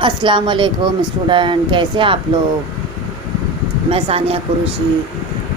अस्सलाम वालेकुम स्टूडेंट, कैसे आप लोग। मैं सानिया कुरैशी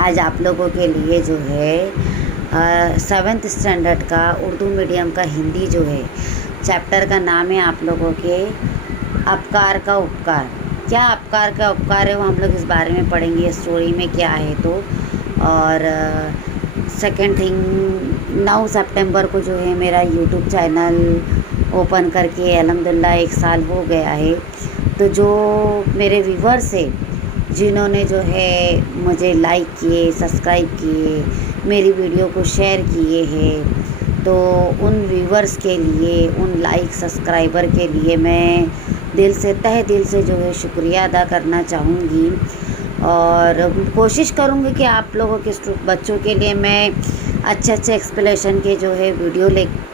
आज आप लोगों के लिए जो है 7th स्टैंडर्ड का उर्दू मीडियम का हिंदी जो है चैप्टर का नाम है आप लोगों के अपकार का उपकार। क्या अपकार का उपकार है वो हम लोग इस बारे में पढ़ेंगे, स्टोरी में क्या है तो। और सेकेंड थिंग 9 सितंबर को जो है मेरा यूट्यूब चैनल ओपन करके अल्हम्दुलिल्लाह 1 साल हो गया है। तो जो मेरे व्यूवर्स है जिन्होंने जो है मुझे लाइक किए, सब्सक्राइब किए, मेरी वीडियो को शेयर किए हैं, तो उन व्यूवर्स के लिए, उन लाइक सब्सक्राइबर के लिए मैं दिल से, तहे दिल से जो है शुक्रिया अदा करना चाहूँगी। और कोशिश करूँगी कि आप लोगों के बच्चों के लिए मैं अच्छे एक्सप्लेनेशन के जो है वीडियो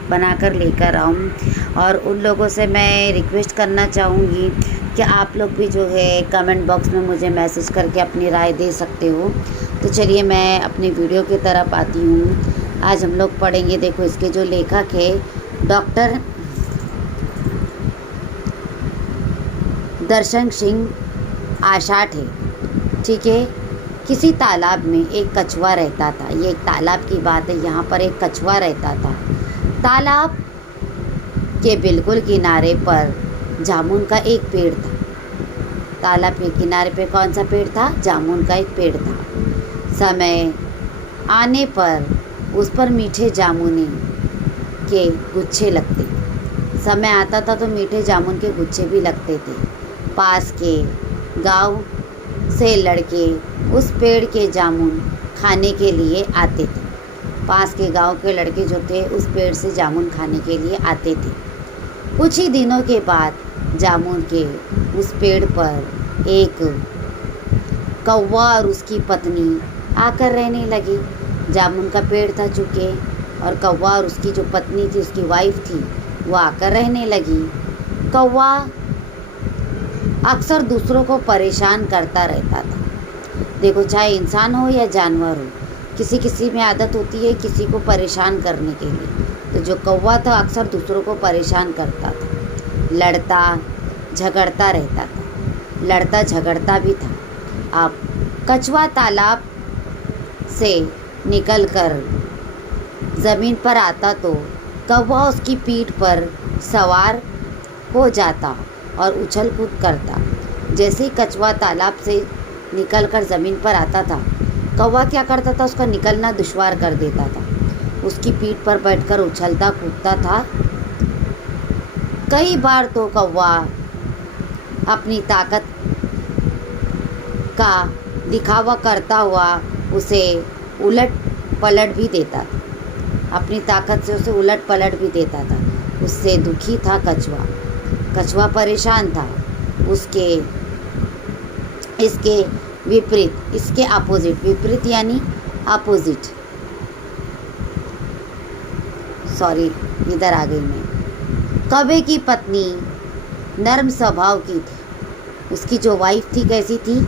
बनाकर लेकर आऊँ। और उन लोगों से मैं रिक्वेस्ट करना चाहूँगी कि आप लोग भी जो है कमेंट बॉक्स में मुझे मैसेज करके अपनी राय दे सकते हो। तो चलिए मैं अपनी वीडियो की तरफ आती हूँ। आज हम लोग पढ़ेंगे, देखो इसके जो लेखक है डॉक्टर दर्शन सिंह आशाठ है, ठीक है। किसी तालाब में एक कछुआ रहता था। ये एक तालाब की बात है, यहाँ पर एक कछुआ रहता था। तालाब के बिल्कुल किनारे पर जामुन का एक पेड़ था। तालाब के किनारे पे कौन सा पेड़ था? जामुन का एक पेड़ था। समय आने पर उस पर मीठे जामुन के गुच्छे लगते। समय आता था तो मीठे जामुन के गुच्छे भी लगते थे। पास के गांव से लड़के उस पेड़ के जामुन खाने के लिए आते थे। पास के गांव के लड़के जो थे उस पेड़ से जामुन खाने के लिए आते थे। कुछ ही दिनों के बाद जामुन के उस पेड़ पर एक कौवा और उसकी पत्नी आकर रहने लगी। जामुन का पेड़ था चूँकि, और कौवा और उसकी जो पत्नी थी, उसकी वाइफ थी, वो आकर रहने लगी। कौवा अक्सर दूसरों को परेशान करता रहता था। देखो, चाहे इंसान हो या जानवर हो, किसी किसी में आदत होती है किसी को परेशान करने के लिए। तो जो कौवा था अक्सर दूसरों को परेशान करता था, लड़ता झगड़ता रहता था, लड़ता झगड़ता भी था। अब कछुआ तालाब से निकलकर ज़मीन पर आता तो कौवा उसकी पीठ पर सवार हो जाता और उछल कूद करता। जैसे ही कछुआ तालाब से निकलकर ज़मीन पर आता था, कौवा क्या करता था? उसका निकलना दुश्वार कर देता था। उसकी पीठ पर बैठकर उछलता कूदता था। कई बार तो कौवा अपनी ताकत का दिखावा करता हुआ उसे उलट पलट भी देता था। अपनी ताकत से उसे उलट पलट भी देता था। उससे दुखी था कछुआ। कछुआ परेशान था। उसके इसके विपरीत, इसके अपोजिट, विपरीत यानी अपोजिट, सॉरी इधर आ गई मैं। कौवे की पत्नी नर्म स्वभाव की थी। उसकी जो वाइफ थी कैसी थी?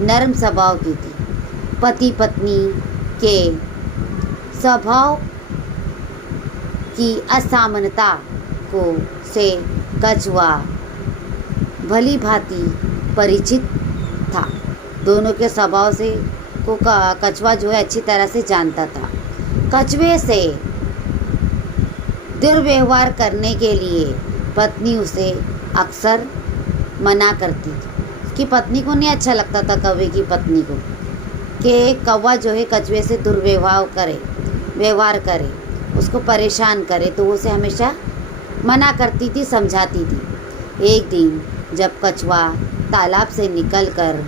नर्म स्वभाव की थी। पति पत्नी के स्वभाव की असमानता को से कछुआ भली भांति परिचित था। दोनों के स्वभाव से को कछुआ जो है अच्छी तरह से जानता था। कछुए से दुर्व्यवहार करने के लिए पत्नी उसे अक्सर मना करती थी। उसकी पत्नी को नहीं अच्छा लगता था, कौवे की पत्नी को, कि कौवा जो है कछुए से व्यवहार करे, उसको परेशान करे, तो वो उसे हमेशा मना करती थी, समझाती थी। एक दिन जब कछुआ तालाब से निकलकर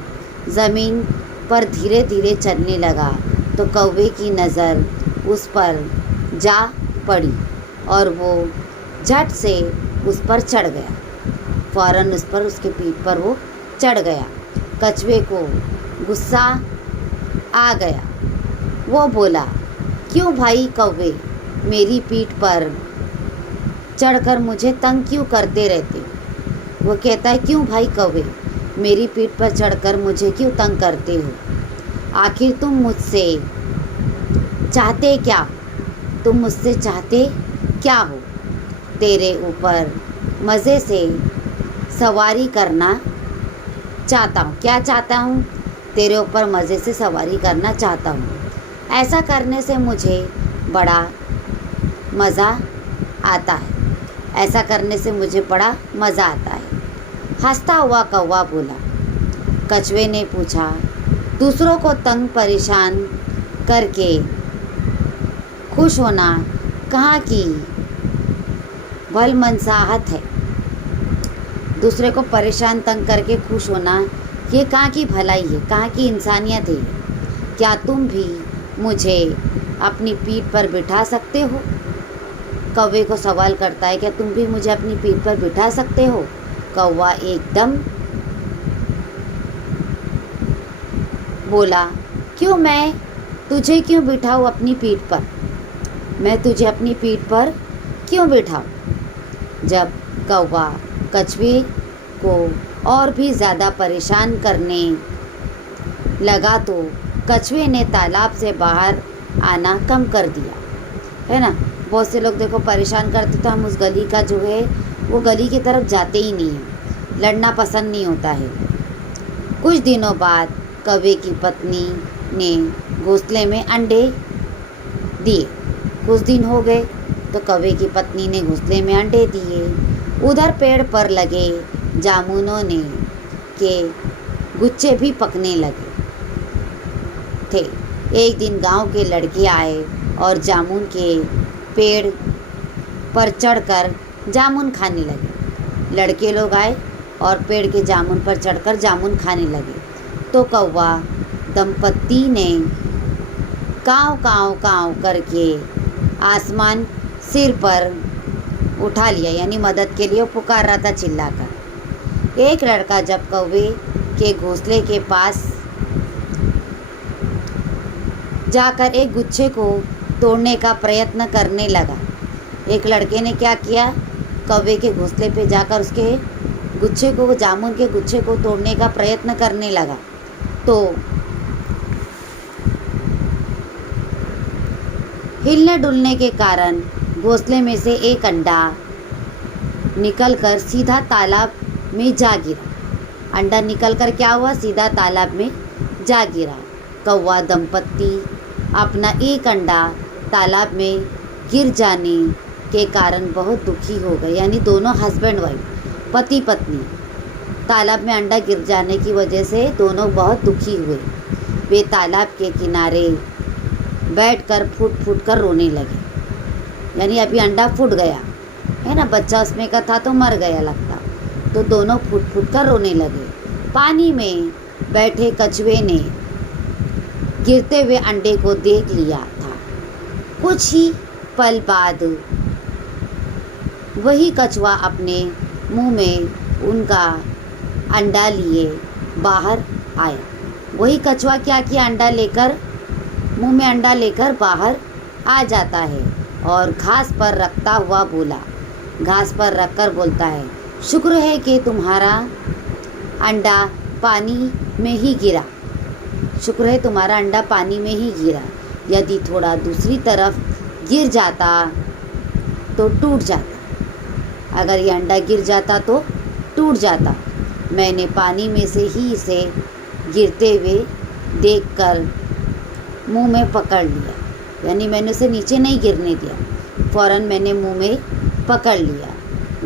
ज़मीन पर धीरे धीरे चलने लगा तो कौवे की नज़र उस पर जा पड़ी और वो झट से उस पर चढ़ गया। फ़ौरन उस पर, उसके पीठ पर वो चढ़ गया। कछुए को गुस्सा आ गया। वो बोला, क्यों भाई कौवे, मेरी पीठ पर चढ़कर मुझे तंग क्यों करते रहते हो? वो कहता है, क्यों भाई कौवे, मेरी पीठ पर चढ़कर मुझे क्यों तंग करते हो? आखिर तुम मुझसे चाहते क्या? तुम मुझसे चाहते क्या हो? तेरे ऊपर मज़े से सवारी करना चाहता हूँ। क्या चाहता हूँ? तेरे ऊपर मज़े से सवारी करना चाहता हूँ। ऐसा करने से मुझे बड़ा मज़ा आता है। ऐसा करने से मुझे बड़ा मज़ा आता है। हंसता हुआ कौवा बोला। कछुए ने पूछा, दूसरों को तंग परेशान करके खुश होना कहाँ की भलमनसाहत है? दूसरे को परेशान तंग करके खुश होना ये कहाँ की भलाई है, कहाँ की इंसानियत है? क्या तुम भी मुझे अपनी पीठ पर बिठा सकते हो? कौवे को सवाल करता है, क्या तुम भी मुझे अपनी पीठ पर बिठा सकते हो? कौवा एकदम बोला, क्यों, मैं तुझे क्यों बिठाऊं अपनी पीठ पर? मैं तुझे अपनी पीठ पर क्यों बिठाऊं? जब कौवा कछुए को और भी ज़्यादा परेशान करने लगा तो कछुए ने तालाब से बाहर आना कम कर दिया, है ना। बहुत से लोग देखो परेशान करते तो हम उस गली का जो है वो गली की तरफ जाते ही नहीं हैं, लड़ना पसंद नहीं होता है। कुछ दिनों बाद कौवे की पत्नी ने घोंसले में अंडे दिए। कुछ दिन हो गए तो कौवे की पत्नी ने घोंसले में अंडे दिए। उधर पेड़ पर लगे जामुनों ने के गुच्छे भी पकने लगे थे। एक दिन गांव के लड़के आए और जामुन के पेड़ पर चढ़कर जामुन खाने लगे। लड़के लोग आए और पेड़ के जामुन पर चढ़कर जामुन खाने लगे तो कौवा दंपत्ति ने काँव काँव काँव करके आसमान सिर पर उठा लिया, यानी मदद के लिए वो पुकार रहा था चिल्लाकर। एक लड़का जब कौवे के घोंसले के पास जाकर एक गुच्छे को तोड़ने का प्रयत्न करने लगा। एक लड़के ने क्या किया, कौवे के घोंसले पे जाकर उसके गुच्छे को, जामुन के गुच्छे को तोड़ने का प्रयत्न करने लगा तो हिलने डुलने के कारण घोंसले में से एक अंडा निकलकर सीधा तालाब में जा गिरा। अंडा निकलकर क्या हुआ, सीधा तालाब में जा गिरा। कौवा दंपत्ति अपना एक अंडा तालाब में गिर जाने के कारण बहुत दुखी हो गए, यानी दोनों हस्बैंड वाइफ, पति पत्नी, तालाब में अंडा गिर जाने की वजह से दोनों बहुत दुखी हुए। वे तालाब के किनारे बैठकर फूट फूट कर रोने लगे, यानी अभी अंडा फूट गया है ना, बच्चा उसमें का था तो मर गया लगता, तो दोनों फूट फूट कर रोने लगे। पानी में बैठे कछुए ने गिरते हुए अंडे को देख लिया था। कुछ ही पल बाद वही कछुआ अपने मुंह में उनका अंडा लिए बाहर आया। वही कछुआ क्या किया, अंडा लेकर, मुंह में अंडा लेकर बाहर आ जाता है और घास पर रखता हुआ बोला, घास पर रखकर बोलता है, शुक्र है कि तुम्हारा अंडा पानी में ही गिरा, शुक्र है तुम्हारा अंडा पानी में ही गिरा। यदि थोड़ा दूसरी तरफ गिर जाता तो टूट जाता, अगर ये अंडा गिर जाता तो टूट जाता। मैंने पानी में से ही इसे गिरते हुए देखकर मुंह में पकड़ लिया, यानी मैंने उसे नीचे नहीं गिरने दिया, फ़ौरन मैंने मुंह में पकड़ लिया,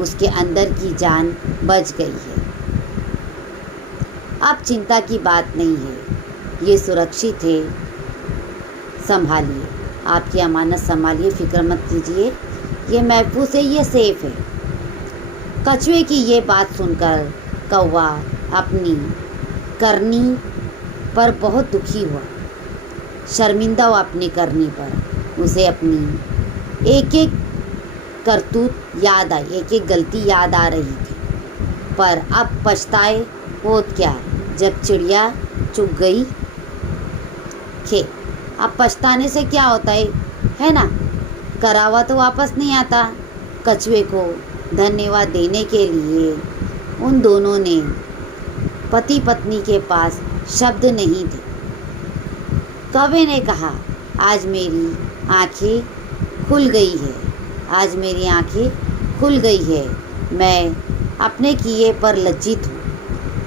उसके अंदर की जान बच गई है। अब चिंता की बात नहीं है, ये सुरक्षित है, संभालिए, आपकी अमानत संभालिए, फिक्र मत कीजिए, ये महफूज है, ये सेफ है। कछुए की ये बात सुनकर कौवा अपनी करनी पर बहुत दुखी हुआ, शर्मिंदा हुआ अपनी करनी पर। उसे अपनी एक एक करतूत याद आई, एक एक गलती याद आ रही थी, पर अब पछताए होत क्या जब चिड़िया चुग गई खेत। अब पछताने से क्या होता है ना, करा हुआ तो वापस नहीं आता। कछुए को धन्यवाद देने के लिए उन दोनों ने, पति पत्नी के पास शब्द नहीं थे। कौवे ने कहा, आज मेरी आँखें खुल गई है, आज मेरी आँखें खुल गई है, मैं अपने किए पर लज्जित हूँ,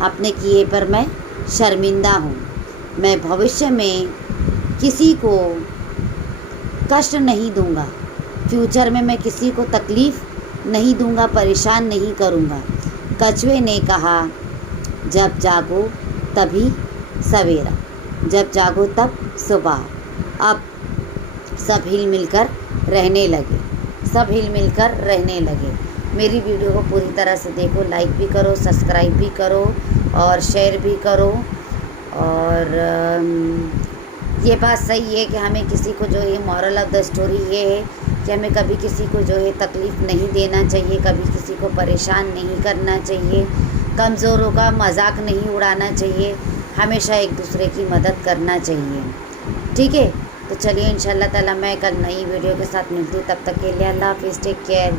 अपने किए पर मैं शर्मिंदा हूँ। मैं भविष्य में किसी को कष्ट नहीं दूंगा, फ्यूचर में मैं किसी को तकलीफ़ नहीं दूंगा, परेशान नहीं करूंगा। कछुए ने कहा, जब जागो तभी सवेरा, जब जागो तब सुबह। अब सब हिल मिलकर रहने लगे, सब हिल मिलकर रहने लगे। मेरी वीडियो को पूरी तरह से देखो, लाइक भी करो, सब्सक्राइब भी करो और शेयर भी करो। और ये बात सही है कि हमें किसी को जो है, मॉरल ऑफ़ द स्टोरी ये है कि हमें कभी किसी को जो है तकलीफ़ नहीं देना चाहिए, कभी किसी को परेशान नहीं करना चाहिए, कमज़ोरों का मजाक नहीं उड़ाना चाहिए, हमेशा एक दूसरे की मदद करना चाहिए। ठीक है, तो चलिए इंशाल्लाह ताला मैं कल नई वीडियो के साथ मिलती हूँ। तब तक के लिए अल्लाह हाफ़िज़, टेक केयर।